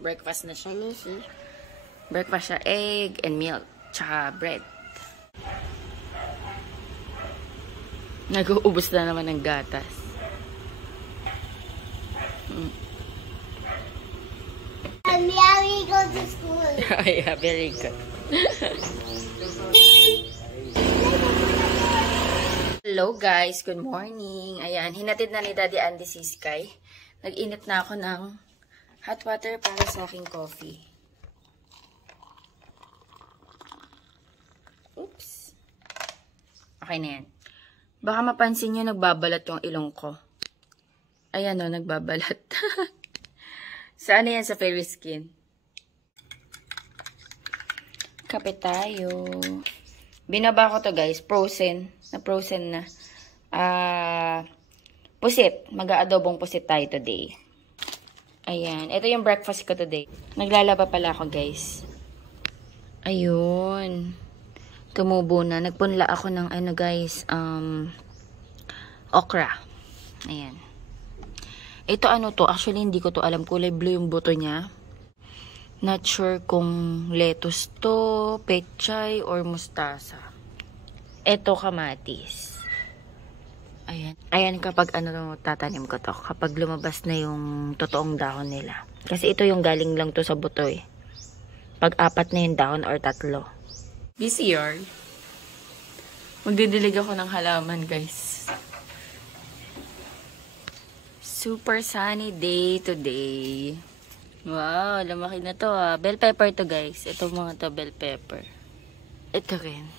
Breakfast na siya. Breakfast siya, egg and milk, tsaka bread. Nag-uubos na naman ng gatas. Yeah, we go to school. Yeah, very good. Hello guys, good morning. Ayan, hinatid na ni Daddy Andy si Sky. Nag-init na ako ng hot water para sa aking coffee. Oops. Okay na yan. Baka mapansin nyo, nagbabalat yung ilong ko. Ayan o, nagbabalat. Saan yan? Sa Fairy Skin. Kape tayo. Binaba ko to guys. Frozen. Na-frozen na. Pusit. Mag-aadobong pusit tayo today. Ayan. Ito yung breakfast ko today. Naglalaba pala ako guys. Ayun. Tumubo na. Nagpunla ako ng ano guys. Okra. Ayan. Ito ano to, actually hindi ko to alam, kulay blue yung buto niya. Not sure kung lettuce to, pechay, or mustasa. Ito kamatis. Ayan. Ayan kapag ano tatanim ko to, kapag lumabas na yung totoong dahon nila. Kasi ito yung galing lang to sa buto eh. Pag 4 na yung dahon or 3. Busy yarn. Magdidilig ako ng halaman guys. Super sunny day today. Wow, lumaki na to ah. Bell pepper to guys. Ito mga to, bell pepper. Ito rin.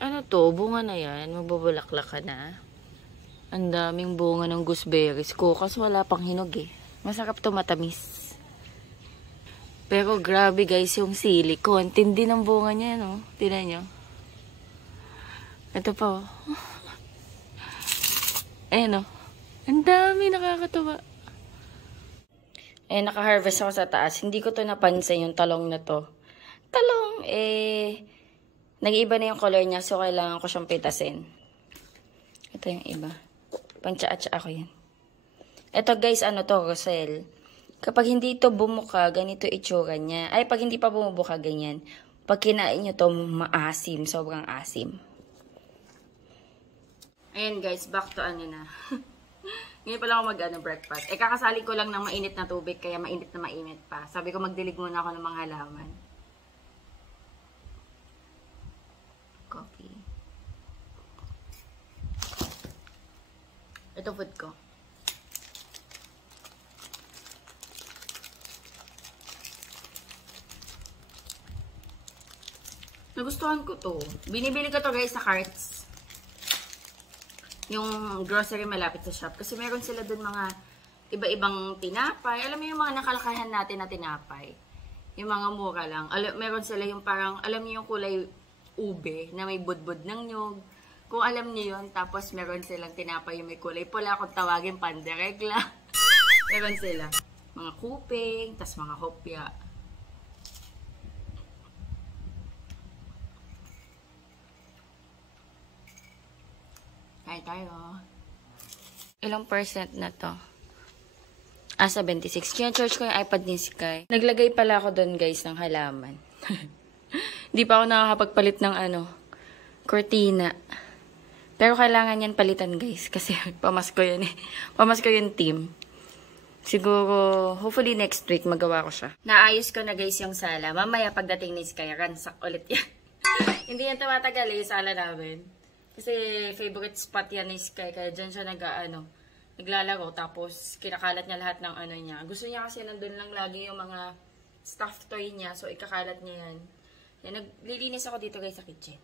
Ano to? Bunga na yan. Magbubulaklak ka na. Ang daming bunga ng gooseberries ko. Kasi wala pang hinog eh. Masarap to, matamis. Pero grabe guys yung sili ko. Ang tindi ng bunga niya, no? Tingnan nyo. Ito pa oh. Ayan oh. Ang dami, nakakatuwa. Naka-harvest ako sa taas. Hindi ko to napansin yung talong na to. Talong, nag-iiba na yung color niya, so kailangan ko siyang pitasin. Ito yung iba. Pantsa-atsa ako yan. Ito guys, ano to, Rosel. Kapag hindi ito bumuka, ganito itsura niya. Ay, pag hindi pa bumubuka, ganyan. Pag kinain nyo to, maasim. Sobrang asim. Ayan guys, back to ano na. Ngayon pala ako breakfast. Kakasali ko lang ng mainit na tubig, kaya mainit na mainit pa. Sabi ko magdilig muna ako ng mga halaman. Coffee. Ito food ko. Nagustuhan ko to. Binibili ko to guys sa Carts. Yung grocery malapit sa shop. Kasi meron sila dun mga iba-ibang tinapay. Alam mo yung mga nakalakahan natin na tinapay. Yung mga mura lang. Meron sila yung parang, alam niyo yung kulay ube na may budbud ng nyug. Kung alam niyo yun, tapos meron silang tinapay yung may kulay pula. Kung tawagin panderegla. Meron sila. Mga kuping, tas mga hopya. Kain tayo. Ilang percent na to? 76. Kina-charge ko yung iPad ni Sky. Naglagay pala ako doon guys ng halaman. Hindi pa ako nakakapagpalit ng cortina. Pero kailangan yan palitan guys. Kasi pamasko yan eh. Pamasko yung team. Siguro, hopefully next week magawa ko siya. Naayos ko na guys yung sala. Mamaya pagdating ni Sky, ransak ulit yan. Hindi yan tumatagal eh, sala namin. Kasi favorite spot yan ni Sky. Kaya dyan siya naglalaro. Tapos kinakalat niya lahat ng ano niya. Gusto niya kasi nandun lang lagi yung mga stuffed toy niya. So ikakalat niya yan. Naglilinis ako dito guys sa kitchen.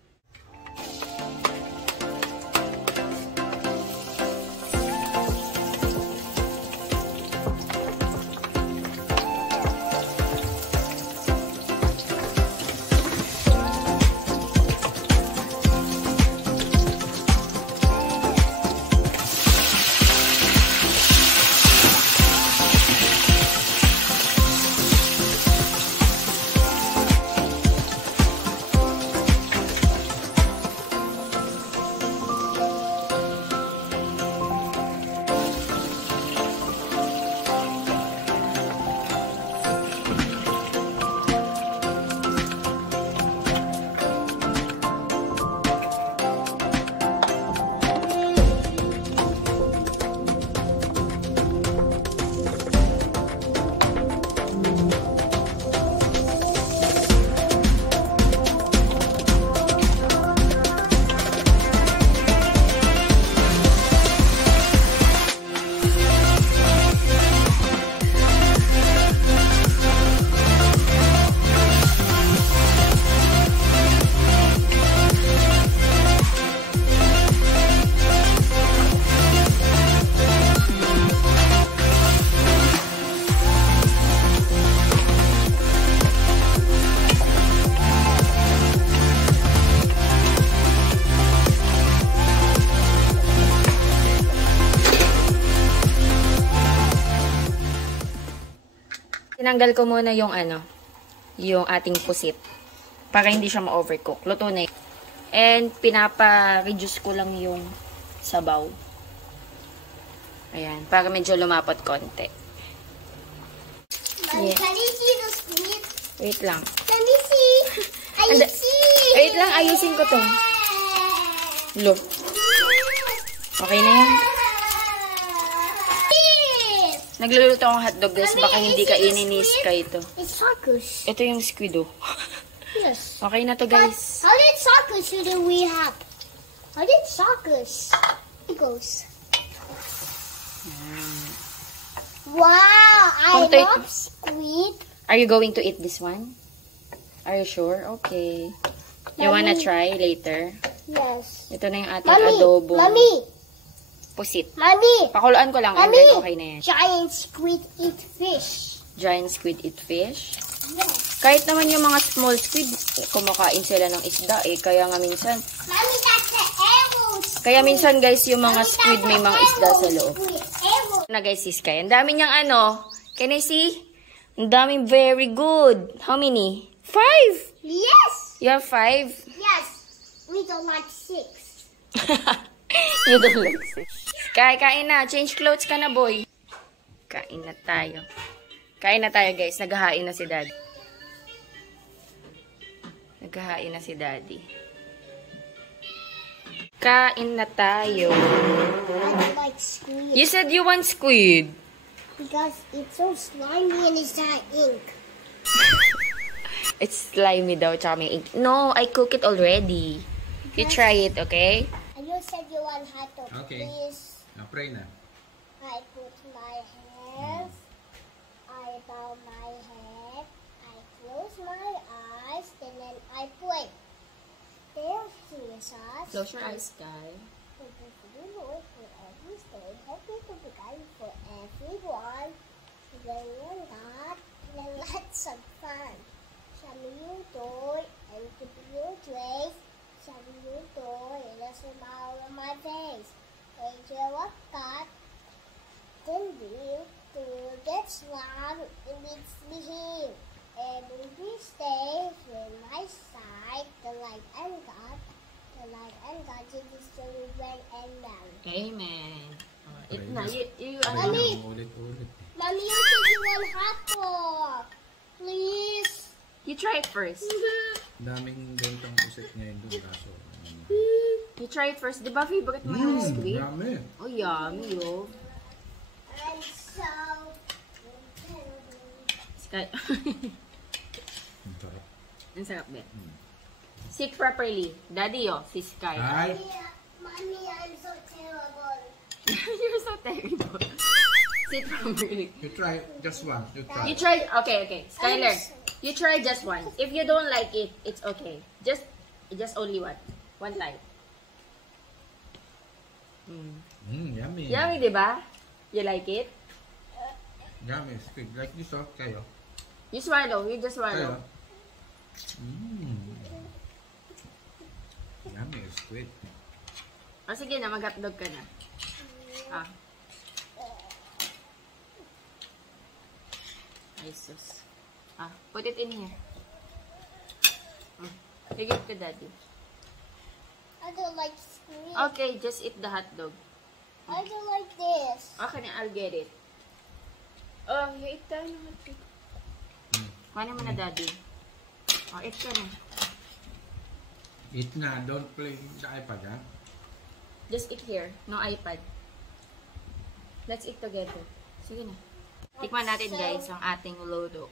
Tinanggal ko muna yung yung ating pusit. Para hindi siya ma-overcook. Luto na yun. And pinapa-reduce ko lang yung sabaw. Ayan, para medyo lumapot konti. Mommy, can you see the squid? Wait lang. Can you see? I see. Wait lang, ayusin ko to. Look. Okay na yan. Nagluluto akong hotdog guys. Baka hindi kainin ni Sky ito. It's circus. Ito yung squid oh. Yes. Okay na to guys. How did circus do we have? How did circus? It goes. Wow, I Konti. love squid. Are you going to eat this one? Are you sure? Okay. You wanna try later? Yes. Ito na yung ating Mommy, adobo. Mommy, Pusit. Mommy, Pakuluan ko lang and Mommy. then okay na yan. Giant squid eat fish. Giant squid eat fish. Yes. Kahit naman yung mga small squid, kumakain sila ng isda eh. Kaya nga minsan, Mommy, that's the arrows. kaya minsan guys, yung mga Mommy, squid that's may the mga isda sa arrows. loob. Squid, arrows. Na guys, sis Sky. Ang dami niyang can I see? Ang daming very good. How many? 5! Yes. You have 5? Yes. We don't like 6. You don't like 6. Sky, kain na. Change clothes ka na, boy. Kain na tayo. Kain na tayo, guys. Naghahain na si Daddy. Naghahain na si Daddy. Kain na tayo. I don't like squid. You said you want squid. Because it's so slimy and it's not ink. It's slimy daw, tsaka may ink. No, I cook it already. You try it, okay? And you said you want hot dog. Okay. Please. Now pray na. I put my hands. I bow my head. I close my eyes. And then I pray. Dear Jesus. Close your eyes, Sky. Thank you for the Lord for every day. Help me to be kind for everyone. Then one God. And lots of fun. Show me your joy and keep your grace. Show me your joy and a smile on my face. Angel of God. Then you to get loud and makes me heal. Every stage with my side, the light and God. The light and God, Jesus, children and man. Amen. It na. Mommy! Ulit-ulit. Mommy, you said you want hot dog. Please. You try it first. Daming bentang pusit ngayon doon kaso. You try it first. Di ba favorite mo yung squid? Dami. Oh, yummy, oh. And so... Sky. Ang sarap. Ang sarap, Bet. Sit properly. Daddy, oh, si Sky. Ay! Mommy, I'm so terrible. You're so terrible. Sit properly. You try just one. You try. You try, okay. Skyler, you try just one. If you don't like it, it's okay. Just only one. One time. Yummy. Yummy, di ba? You like it? Yummy. Squid. Like this, oh. Kayo. You swallow. You just Kayo. swallow. Yummy. Squid. O sige na, mag-hotdog ka na. Ah. Ay, sus. Ah, put it in here. Take it to Daddy. I don't like squid. Okay, just eat the hotdog. I don't like this. Okay na, I'll get it. Oh, you eat tayo ng hotdog. Kuhanin mo na, Daddy. Oh, eat ka na. Eat na. Don't play sa iPad, ha? Just eat here. No iPad. Let's eat together. Sige na. Tikman natin, guys, ang ating lodo.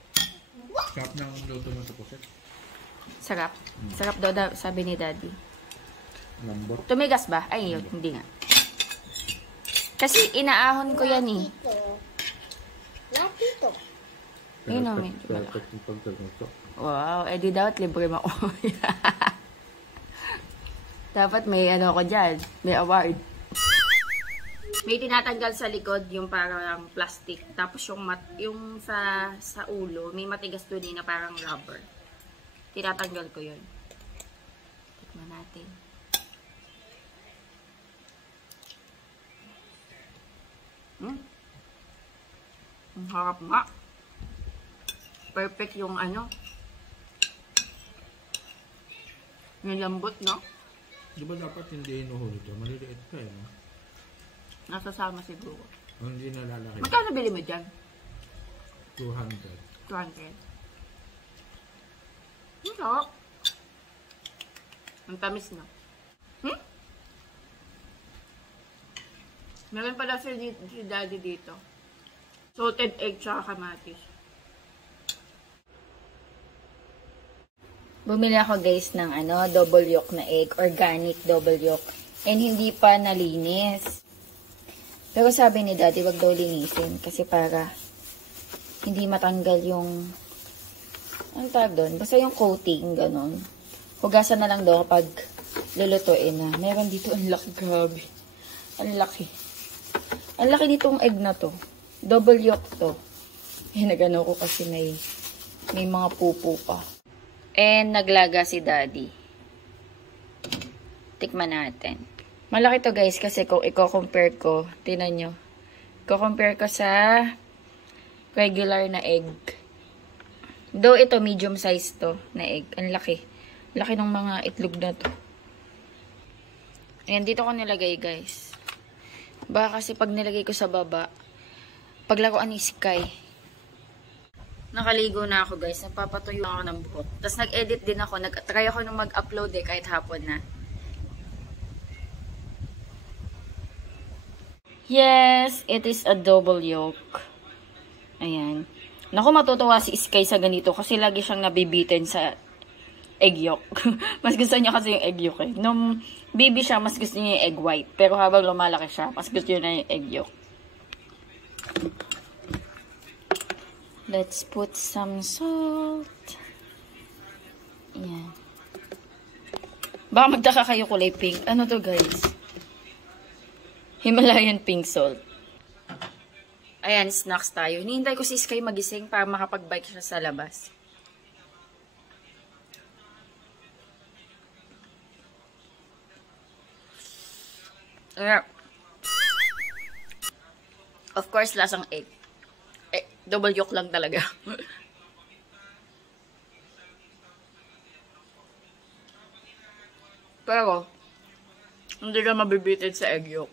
Sarap ng luto mo sa pusit. Sarap. Sarap daw, sabi ni Daddy. Lambot. Tumigas ba? Ay, yun. Hindi nga. Kasi inaahon ko yan eh. Ito. Not ito. Yun o, medyo malaki. Perfect yung pagkaluto. Wow, edi dapat libre mo ako. Dapat may ano ko dyan. May award. May tinatanggal sa likod yung parang plastic. Tapos yung sa ulo, may matigas doon na parang rubber. Tinatanggal ko yun. Tikman natin. Ang harap nga. Perfect yung ano. Yung lambot, no? Di ba dapat hindi hinuhuli ito? Maliliit pa eh, no? Nasasama siguro. Hindi nalalaki. Magkano bili mo dyan? 200. 200. Ang sarap. Ang tamis na. Meron pala si Daddy dito. Salted egg tsaka kamatis. Bumili ako guys ng double yolk na egg. Organic double yolk. And hindi pa nalinis. Pero sabi ni Daddy, wag daw linisin. Kasi para hindi matanggal yung anong tawag doon? Basta yung coating, ganon. Hugasan na lang daw kapag lulutuin na. Meron dito, ang laki, grabe. Ang laki. Ang laki nitong egg na to. Double yolk to. Nagano ko kasi may mga pupo pa. And naglaga si Daddy. Tikman natin. Malaki to guys kasi kung i-compare ko, tinan nyo. I-compare ko sa regular na egg. Though ito medium size to na egg. Ang laki. Laki ng mga itlog na to. Ayan, dito ko nilagay guys. Baka kasi pag nilagay ko sa baba, paglaruan ni Sky. Nakaligo na ako guys. Nagpapatuyo ako ng buhok. Tapos nag-edit din ako. Nag-try ako nung mag-upload kahit hapon na. Yes, it is a double yolk. Ayan. Naku, matutuwa si Sky sa ganito kasi lagi siyang nabibitin sa egg yolk. Mas gusto niya kasi yung egg yolk eh. Nung baby siya, mas gusto niya yung egg white. Pero habang lumalaki siya, mas gusto niya na yung egg yolk. Let's put some salt. Ayan. Baka magtaka kayo kulay pink. Ano to guys? Himalayan pink salt. Ayan, snacks tayo. Hinihintay ko si Sky magising para makapag-bike siya sa labas. Of course, lasang egg. Double yolk lang talaga. Pero, hindi ka mabibitin sa egg yolk.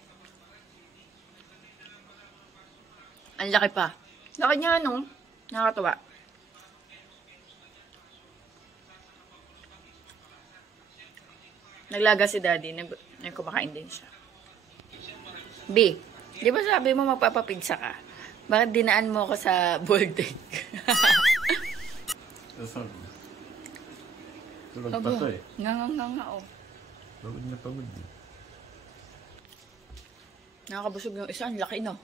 Ang laki pa. Laki niya, no? Nakakatuwa. Naglaga si Daddy. Kumakain din siya. B, di ba sabi mo magpapapigsa ka? Bakit dinaan mo ako sa boiled egg? Tulog pa to eh. Nga, oh. Pagod na pagod. Nakakabusog yung isa. Ang laki, no?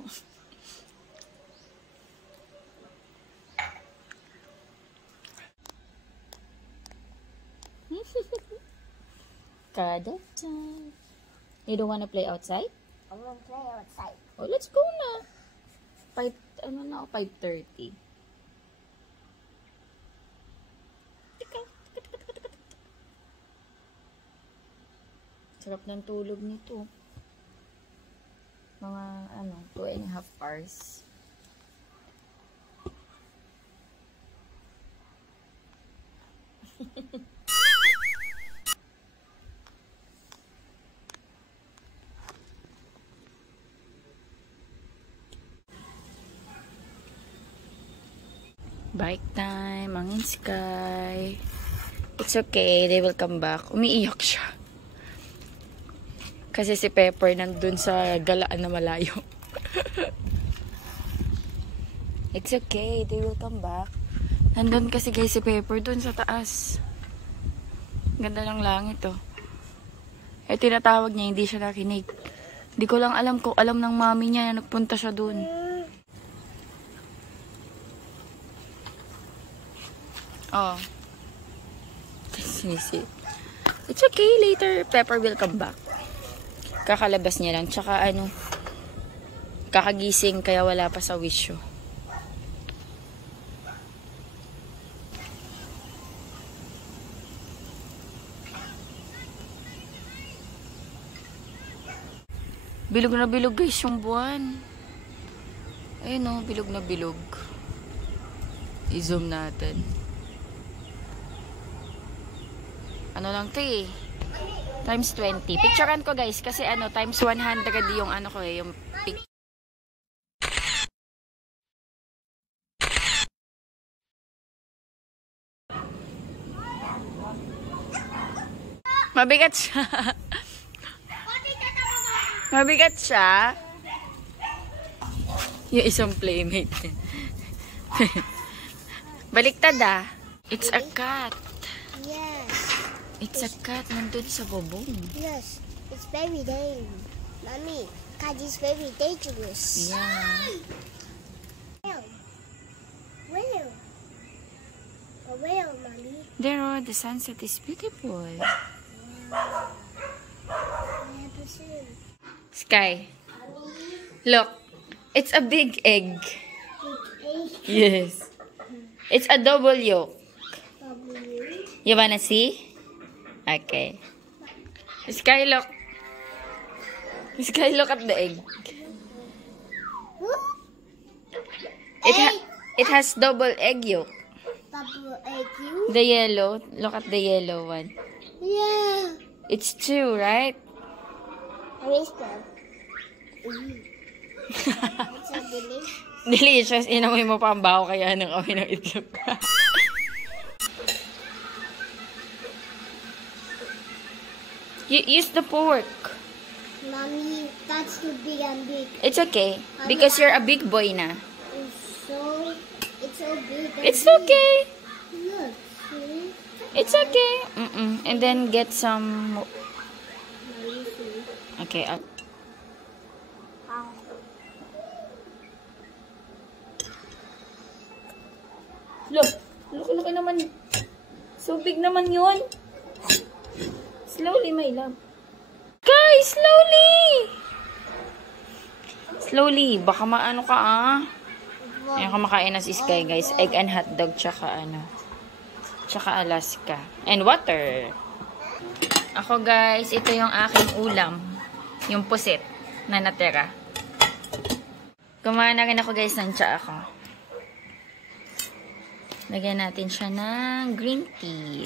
Kada time. You don't wanna play outside? I want to play outside. Oh, let's go na. 5:30. Sarap ng tulog nito. Mga 2.5 hours. Bike time, Mangin Sky. It's okay, they will come back. Umiiyak siya. Kasi si Pepper nandun sa galaan na malayo. It's okay, they will come back. Nandun kasi guys si Pepper dun sa taas. Ganda ng langit oh. Eh tinatawag niya, hindi siya nakinig. Hindi ko lang alam kung alam ng mami niya na nagpunta siya dun. Oh. Sinisip. It's okay, later Pepper will come back. Kakalabas niya lang. Tsaka kakagising kaya wala pa sa wisyo. Bilog na bilog guys yung buwan. Ayun oh, bilog na bilog. I-zoom natin. Ano lang to eh. Times 20. Picturean ko guys kasi ano, times 100 yung ano ko eh, yung pic. Mabigat siya. Mabigat siya. Yung isang playmate. Baliktad ah. It's a cat. Yes. It's a cat nandun sa bubong. Yes. It's very dangerous. Mommy, cat is very dangerous. Yeah. Whale. A whale, mommy. There, oh, the sunset is beautiful. Sky, look. It's a big egg. Yes. It's a double yolk. You wanna see? Okay. Sky, look. Sky, look at the egg. It has double egg yolk. Double egg yolk? The yellow. Look at the yellow one. Yeah. It's two, right? I miss them. It's so delicious. Delicious. Inamoy mo pa ang baho kaya nang amoy ng itlog. Use the fork. Mommy, that's too big and big. It's okay. Because you're a big boy na. It's so big. And It's big. okay. Look, see? It's okay. And then get some... Mommy, see? Okay. Look. Laki naman. So big naman yun. Slowly, my love. Guys, slowly! Slowly. Baka maano ka ah. Ayan, kumakain na si Sky, guys. Egg and hotdog, tsaka ano. Tsaka Alaska. And water. Ako, guys, ito yung aking ulam. Yung pusit na natira. Kumain na rin ako, guys, ng tsaa ko. Lagyan natin siya ng green tea.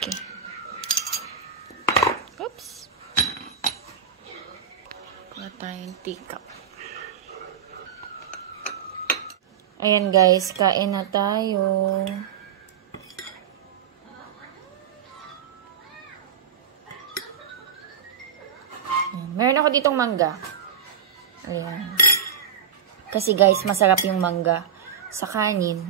Okay. Oops. Kuha tayong teacup. Ayan guys, kain na tayo. Meron ako ditong mangga. Ayan. Kasi guys, masarap yung mangga sa kanin.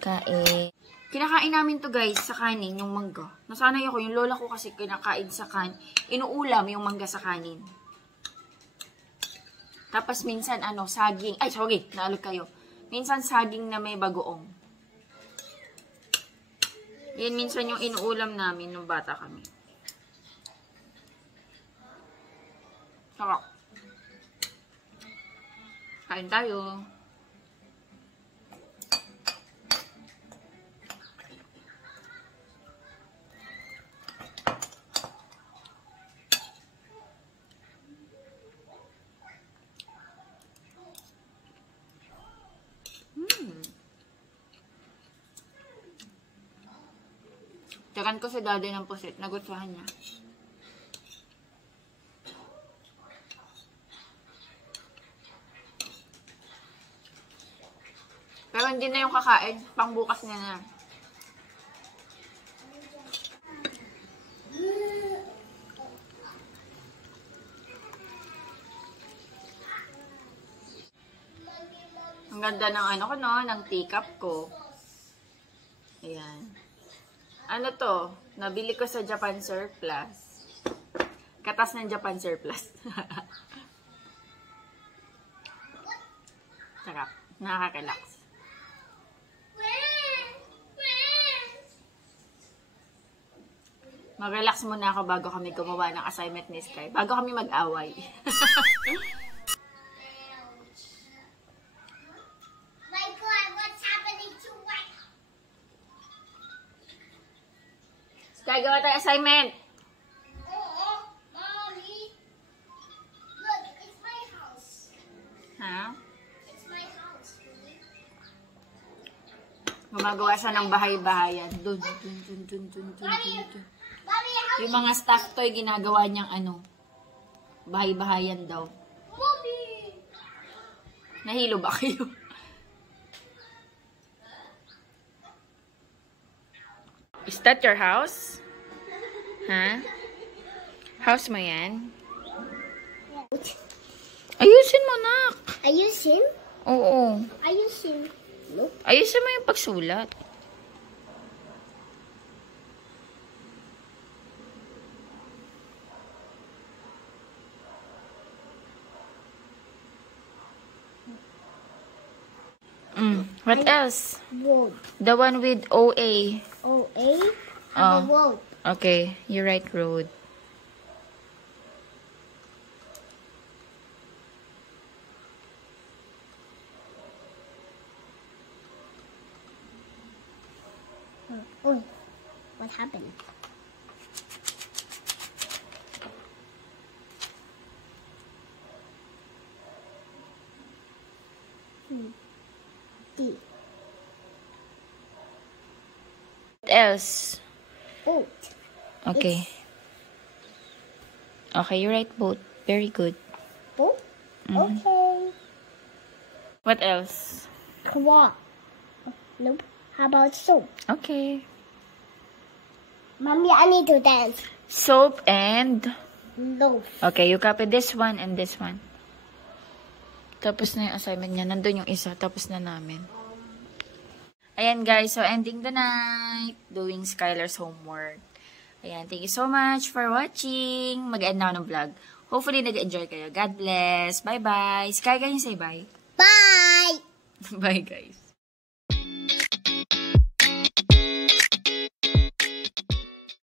Kain. Kinakain namin to guys sa kanin, yung mangga. Nasanay ako, yung lola ko kasi kinakain sa kanin. Inuulam yung mangga sa kanin. Tapos minsan, saging. Ay, sorry, naalog kayo. Minsan saging na may bagoong. Yan minsan yung inuulam namin nung bata kami. Sarap. Kain tayo. Tiyakan ko si daddy ng pusit. Nagustuhan niya. Pero hindi na yung kakain. Pangbukas niya na. Ang ganda ng ng teacup ko. Ayan. Ano to? Nabili ko sa Japan Surplus. Katas ng Japan Surplus. Sarap. Nakaka-relax. Mag-relax muna ako bago kami gumawa ng assignment ni Sky. Bago kami mag-away. My God, what's happening to what? Sky, gawa tayo assignment! Oh, Mommy. Look, it's my house. ha? It's my house. Gumagawa siya ng bahay-bahayan. Dun, dun, dun, dun, dun, dun, dun, dun. Mommy, how Yung mga stuffed toy, ginagawa niyang ano, bahay-bahayan daw. Mommy! Nahilo ba kayo? Is that your house? Ha? House mo yan? Ayusin mo, nak. Are you sim? Oo. Are you sim? Nope. Ayusin mo yung pagsulat. What else? Road. The one with OA. O-A? Oh. Road. Okay, you write road. Oh, what happened? D. What else? Oat. Okay. Okay, you write both. Very good. Boat? Okay. What else? Claw. Nope. How about soap? Okay. Mommy, I need to dance. Soap and... Loaf. Okay, you copy this one and this one. Tapos na yung assignment niya. Nandun yung isa. Tapos na namin. Ayan guys, so ending the night. Doing Skylar's homework. Ayan, thank you so much for watching. Mag-end na ako ng vlog. Hopefully, nag-enjoy kayo. God bless. Bye-bye. Sky, can you say bye? Bye! Bye guys.